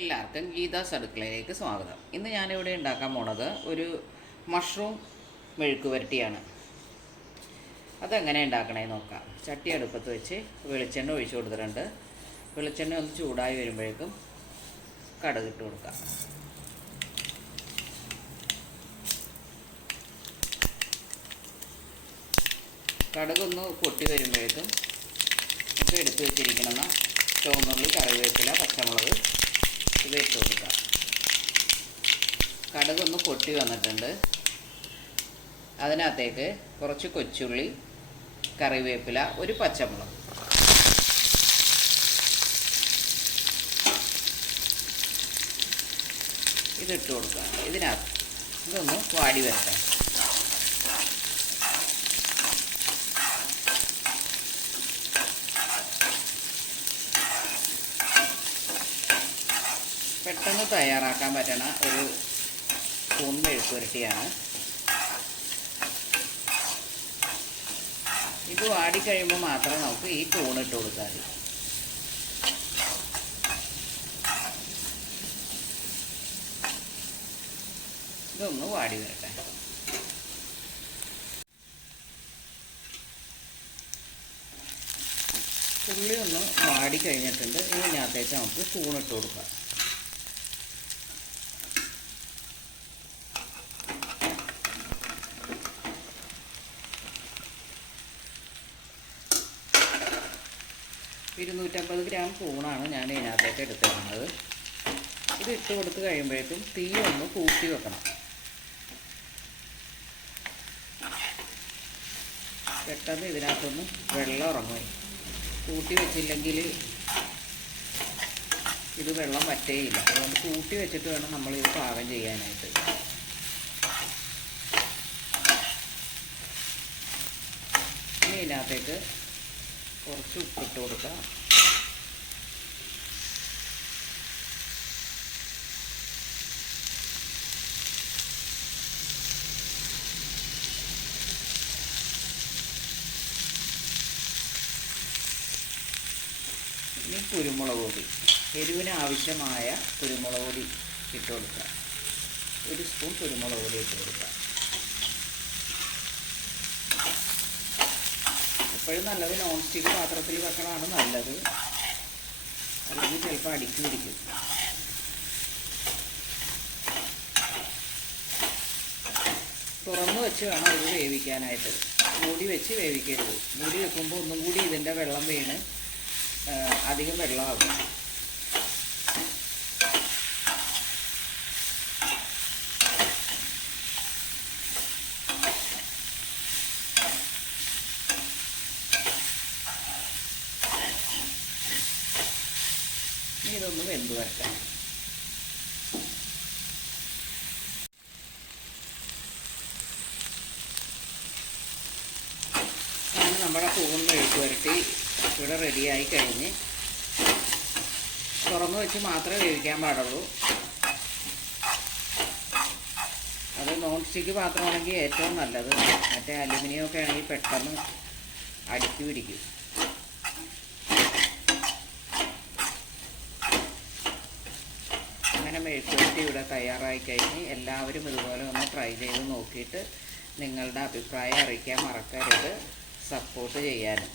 എല്ലാവർക്കും ഗീതാസ് അടുക്കളയിലേക്ക് സ്വാഗതം. ഇന്ന് ഞാനിവിടെ ഉണ്ടാക്കാൻ പോണത് ഒരു മഷ്റൂം മെഴുക്ക് വരട്ടിയാണ്. അതെങ്ങനെ ഉണ്ടാക്കണേ നോക്കാം. ചട്ടി അടുപ്പത്ത് വെച്ച് വെളിച്ചെണ്ണ ഒഴിച്ചു കൊടുത്തിട്ടുണ്ട്. വെളിച്ചെണ്ണ ഒന്ന് ചൂടായി വരുമ്പോഴേക്കും കടുകിട്ട് കൊടുക്കാം. കടുകൊന്ന് പൊട്ടി വരുമ്പോഴേക്കും ഇപ്പോൾ എടുത്തു വെച്ചിരിക്കണമെന്ന ചുവന്നുള്ളി കറിവേപ്പില പച്ചമുളക് ഇത് ഇട്ട് കൊടുക്കാം. പൊട്ടി വന്നിട്ടുണ്ട്. അതിനകത്തേക്ക് കുറച്ച് കൊച്ചുള്ളി കറിവേപ്പില ഒരു പച്ചമുളക്. ഇതിട്ട് കൊടുക്കുക ഇതിനകത്ത് ഇതൊന്ന് വാടി വരട്ടെ. പെട്ടെന്ന് തയ്യാറാക്കാൻ പറ്റണ ഒരു സ്പൂൺ മെഴുക്കുരട്ടിയാണ് ഇത് വാടിക്കഴിയുമ്പോൾ മാത്രം നമുക്ക് ഈ കൂണിട്ട് കൊടുത്താൽ മതി. ഇതൊന്ന് വാടി വരട്ടെ. ഉള്ളി ഒന്ന് വാടി കഴിഞ്ഞിട്ടുണ്ട്. ഇതിനകത്തേക്ക് നമുക്ക് കൂണിട്ട് കൊടുക്കാം. ഇരുന്നൂറ്റമ്പത് ഗ്രാം കൂണാണ് ഞാൻ ഇതിനകത്തേക്ക് എടുത്തിരുന്നത് ഇത് ഇട്ട് കൊടുത്ത് കഴിയുമ്പോഴേക്കും തീ ഒന്ന് കൂട്ടി വെക്കണം. പെട്ടെന്ന് ഇതിനകത്തൊന്ന് വെള്ളം ഇറങ്ങും കൂട്ടി വെച്ചില്ലെങ്കിൽ ഇത് വെള്ളം വറ്റേയില്ല അതുകൊണ്ട് കൂട്ടി വെച്ചിട്ട് വേണം നമ്മളിത് പാകം ചെയ്യാനായിട്ട്. ഇതിനകത്തേക്ക് കുറച്ച് ഉപ്പിട്ട് കൊടുക്കാം. ഇനി കുരുമുളക് പൊടി. എരിവിന് ആവശ്യമായ കുരുമുളക് പൊടി ഇട്ട് കൊടുക്കുക ഒരു സ്പൂൺ കുരുമുളക് പൊടി ഇട്ട് കൊടുക്കുക എപ്പോഴും നല്ലത് നോൺ സ്റ്റിക്ക് പാത്രത്തിൽ വെക്കണമാണ് നല്ലത്. അല്ലെങ്കിൽ ചിലപ്പോൾ അടിക്ക് പിടിക്കും. തുറന്ന് വെച്ച് വേണം ഇത് വേവിക്കാനായിട്ട്. മൂടി വെച്ച് വേവിക്കരുത്. മൂടി വെക്കുമ്പോൾ ഒന്നും കൂടി ഇതിന്റെ വെള്ളം വീണ് അധികം വെള്ളമാകും ഇതൊന്ന് വെന്ത് വരട്ടെ. നമ്മുടെ പൂവൊന്ന് എഴുത്ത് വരട്ടി ഇവിടെ റെഡിയായി കഴിഞ്ഞ് തുറന്നു വെച്ച് മാത്രമേ വേവിക്കാൻ പാടുള്ളൂ. അത് നോൺ സ്റ്റിക്ക് പാത്രമാണെങ്കിൽ ഏറ്റവും നല്ലത്. മറ്റേ അലുമിനിയം ഒക്കെ ആണെങ്കിൽ പെട്ടെന്ന് അടുക്കി പിടിക്കും. അങ്ങനെ മെഴുക്കുവരട്ടി ഇവിടെ തയ്യാറായി കഴിഞ്ഞ് എല്ലാവരും ഇതുപോലെ ഒന്ന് ട്രൈ ചെയ്ത് നോക്കിയിട്ട് നിങ്ങളുടെ അഭിപ്രായം അറിയിക്കാൻ മറക്കരുത്. സപ്പോർട്ട് ചെയ്യാനും.